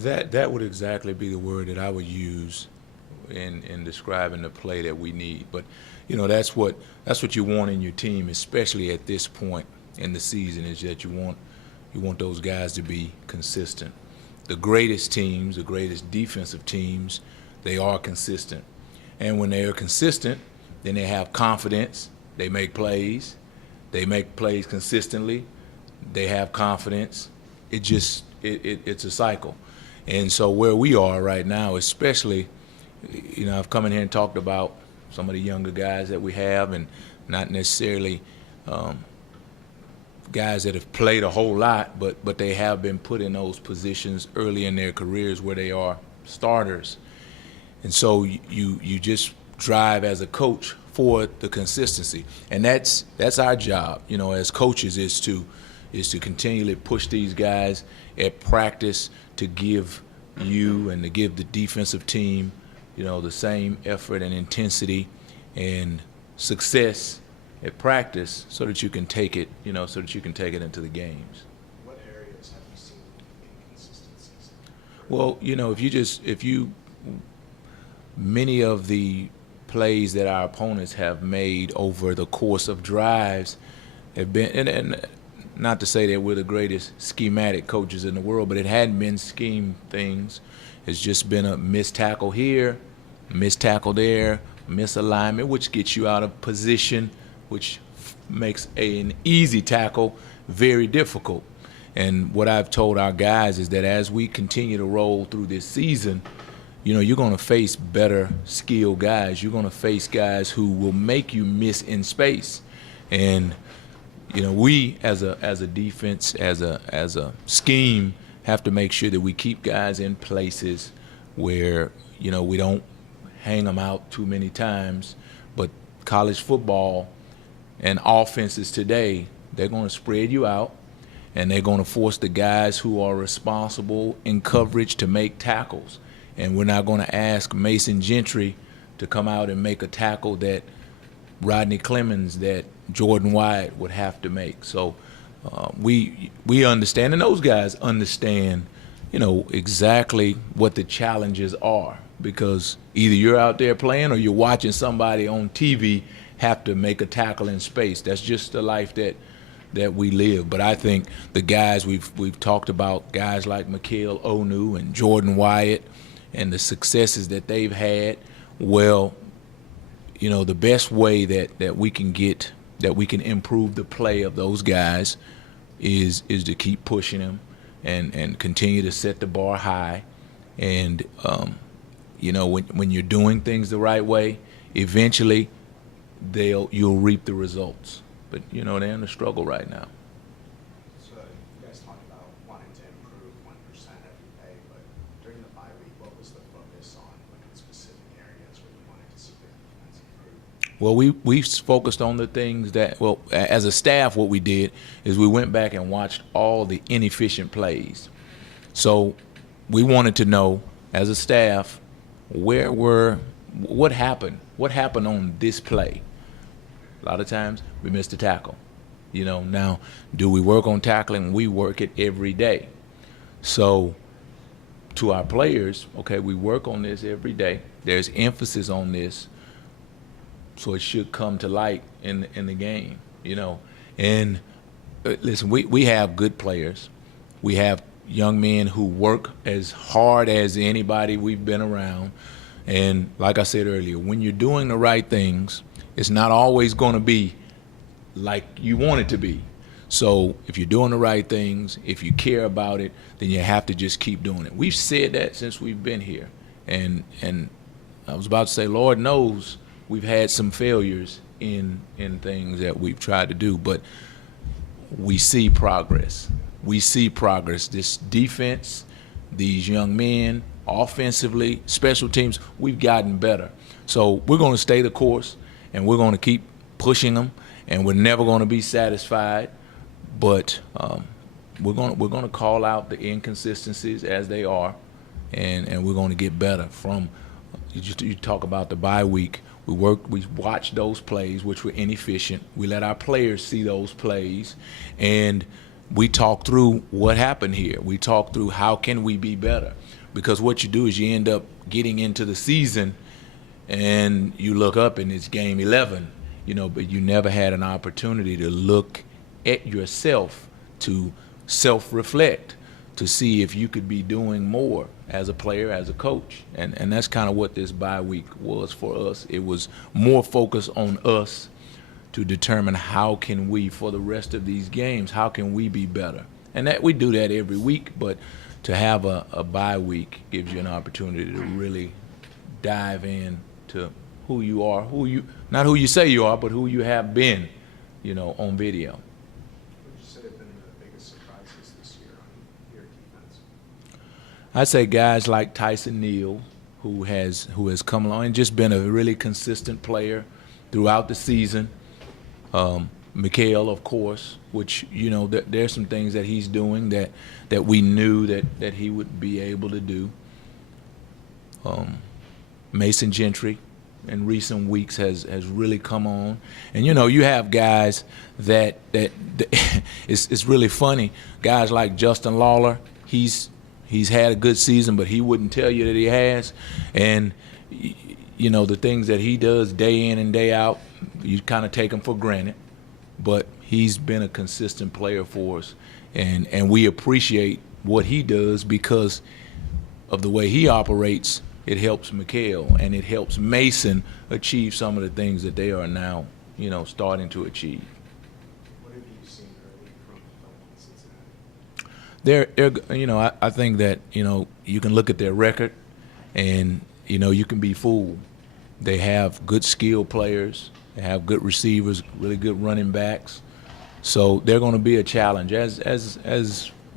That would exactly be the word that I would use in describing the play that we need. But that's what you want in your team, especially at this point in the season, is that you want those guys to be consistent. The greatest teams, the greatest defensive teams, they are consistent. And when they are consistent, then they have confidence. They make plays. They make plays consistently. They have confidence. It's a cycle. And so where we are right now, especially, I've come in here and talked about some of the younger guys that we have, and not necessarily guys that have played a whole lot, but they have been put in those positions early in their careers where they are starters. And so you just drive as a coach for the consistency, and that's our job, as coaches, is to continually push these guys at practice to give you and to give the defensive team, the same effort and intensity and success at practice, so that you can take it, into the games. What areas have you seen inconsistencies? Well, many of the plays that our opponents have made over the course of drives have been, and not to say that we're the greatest schematic coaches in the world, but it hadn't been scheme things. It's just been a missed tackle here, missed tackle there, misalignment, which gets you out of position, which makes an easy tackle very difficult. And what I've told our guys is that as we continue to roll through this season, you're going to face better skilled guys. You're going to face guys who will make you miss in space. And we as a defense, as a scheme, have to make sure that we keep guys in places where we don't hang them out too many times. But college football and offenses today, they're going to spread you out, and they're going to force the guys who are responsible in coverage to make tackles. And we're not going to ask Mason Gentry to come out and make a tackle that Rodney Clemens, that Jordan Wyatt would have to make. So we understand, and those guys understand, exactly what the challenges are, because either you're out there playing or you're watching somebody on TV have to make a tackle in space. That's just the life that we live. But I think the guys we've talked about, guys like Mikael Onu and Jordan Wyatt, and the successes that they've had, well, the best way that we can improve the play of those guys is to keep pushing them and continue to set the bar high. And when you're doing things the right way, eventually you'll reap the results. But they're in a struggle right now. So you guys talked about wanting to improve 1% every day, but during the bye week, what was the focus on, in specific areas where you wanted to see the defense improve? Well, we focused on the things that, as a staff, what we did is we went back and watched all the inefficient plays. So we wanted to know, as a staff, what happened on this play. A lot of times we missed a tackle. Now, do we work on tackling? We work it every day. So to our players, okay, we work on this every day. There's emphasis on this, so it should come to light in the game, And listen, we have good players. We have young men who work as hard as anybody we've been around. And like I said earlier, when you're doing the right things, it's not always going to be like you want it to be. So if you're doing the right things, if you care about it, then you have to just keep doing it. We've said that since we've been here. And I was about to say, Lord knows we've had some failures in things that we've tried to do, but we see progress. We see progress. This defense, these young men, offensively, special teams, we've gotten better. So we're going to stay the course, and we're going to keep pushing them, and we're never going to be satisfied. But we're going to call out the inconsistencies as they are, and we're going to get better. From you talk about the bye week. We watch those plays which were inefficient. We let our players see those plays, and we talk through what happened here. We talk through how can we be better, because what you do is you end up getting into the season and you look up and it's game 11, but you never had an opportunity to look at yourself, to self-reflect, to see if you could be doing more as a player, as a coach. And that's kind of what this bye week was for us. It was more focused on us to determine how can we, for the rest of these games, how can we be better. And that we do that every week, but to have a bye week gives you an opportunity to really dive in to who you are, not who you say you are, but who you have been, on video. What would you say have been the biggest surprises this year on your defense? I'd say guys like Tyson Neal, who has come along and just been a really consistent player throughout the season. Mikhail, of course, which, there's some things that he's doing that we knew that he would be able to do. Mason Gentry in recent weeks has really come on. And, you have guys that it's really funny. Guys like Justin Lawler, he's had a good season, but he wouldn't tell you that he has. And, the things that he does day in and day out, you kind of take him for granted. But he's been a consistent player for us. And we appreciate what he does because of the way he operates. It helps Mikhail and it helps Mason achieve some of the things that they are now, starting to achieve. What have you seen early from Cincinnati? I think that, you can look at their record and, you can be fooled. They have good skilled players. They have good receivers, really good running backs. So they're going to be a challenge, as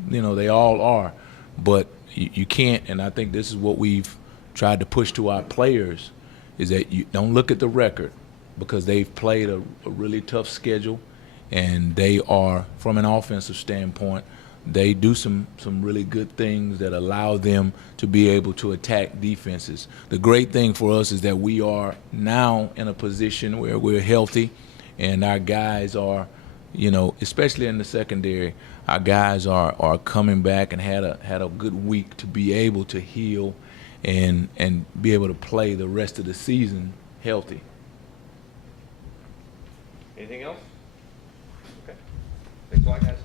they all are. But you can't, and I think this is what we've tried to push to our players, is that you don't look at the record, because they've played a really tough schedule, and they are, from an offensive standpoint, they do some really good things that allow them to be able to attack defenses. The great thing for us is that we are now in a position where we're healthy, and our guys are, especially in the secondary, our guys are coming back and had a good week to be able to heal and be able to play the rest of the season healthy. Anything else? Okay. Thanks a lot, guys.